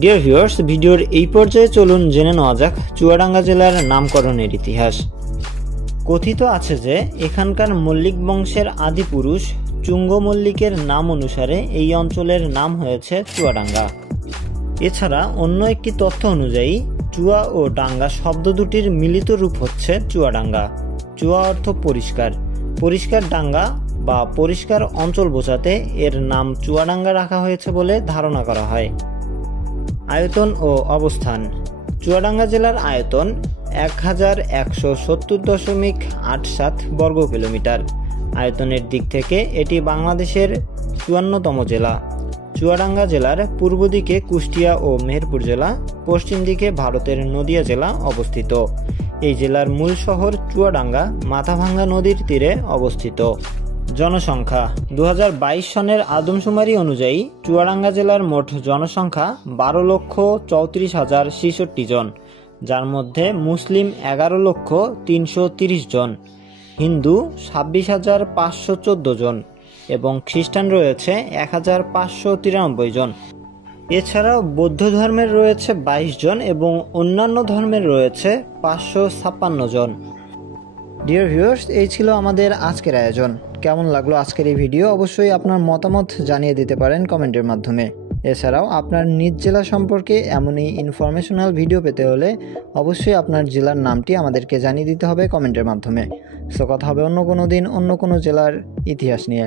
Dear viewers, ভিডিওর এই পর্যায়ে চলুন জেনে নেওয়া যাক চুয়াডাঙ্গা জেলার নামকরণের ইতিহাস। কথিত আছে যে এখানকার মল্লিক বংশের আদি পুরুষ চুঙ্গ মল্লিকের নাম অনুসারে এই অঞ্চলের নাম হয়েছে চুয়াডাঙ্গা। এছাড়া অন্য একটি তথ্য অনুযায়ী চুয়া ও ডাঙ্গা শব্দ দুটির মিলিত রূপ হচ্ছে চুয়াডাঙ্গা। চুয়া অর্থ পরিষ্কার, পরিষ্কার ডাঙ্গা বা পরিষ্কার অঞ্চল বোঝাতে এর নাম চুয়াডাঙ্গা রাখা হয়েছে বলে ধারণা করা হয়। আয়তন ও অবস্থান। চুয়াডাঙ্গা জেলার আয়তন 1170.87 বর্গ কিলোমিটার। আয়তনের দিক থেকে এটি বাংলাদেশের 54তম জেলা। চুয়াডাঙ্গা জেলার পূর্ব দিকে কুষ্টিয়া ও মেহেরপুর জেলা, পশ্চিম দিকে ভারতের নদিয়া জেলা অবস্থিত। এই জেলার মূল শহর চুয়াডাঙ্গা মাথাভাঙ্গা নদীর তীরে অবস্থিত। জনসংখ্যা 2022 সনের আদমশুমারি অনুযায়ী চুয়াডাঙ্গা জেলার মোট জনসংখ্যা 12,34,066 জন, যার মধ্যে মুসলিম 11,330 জন, হিন্দু 26,514 জন এবং খ্রিস্টান রয়েছে 1,593 জন। এছাড়াও বৌদ্ধ ধর্মের রয়েছে 22 জন এবং অন্যান্য ধর্মের রয়েছে 556 জন। ডিয়ার ভিউয়ার্স, এই ছিল আমাদের আজকের আয়োজন। কেমন লাগলো আজকের এই ভিডিও অবশ্যই আপনার মতামত জানিয়ে দিতে পারেন কমেন্টের মাধ্যমে। এছাড়াও আপনার নিজ জেলা সম্পর্কে এমনই ইনফরমেশনাল ভিডিও পেতে হলে অবশ্যই আপনার জেলার নামটি আমাদেরকে জানিয়ে দিতে হবে কমেন্টের মাধ্যমে। সো কথা হবে অন্য কোনো দিন অন্য কোনো জেলার ইতিহাস নিয়ে।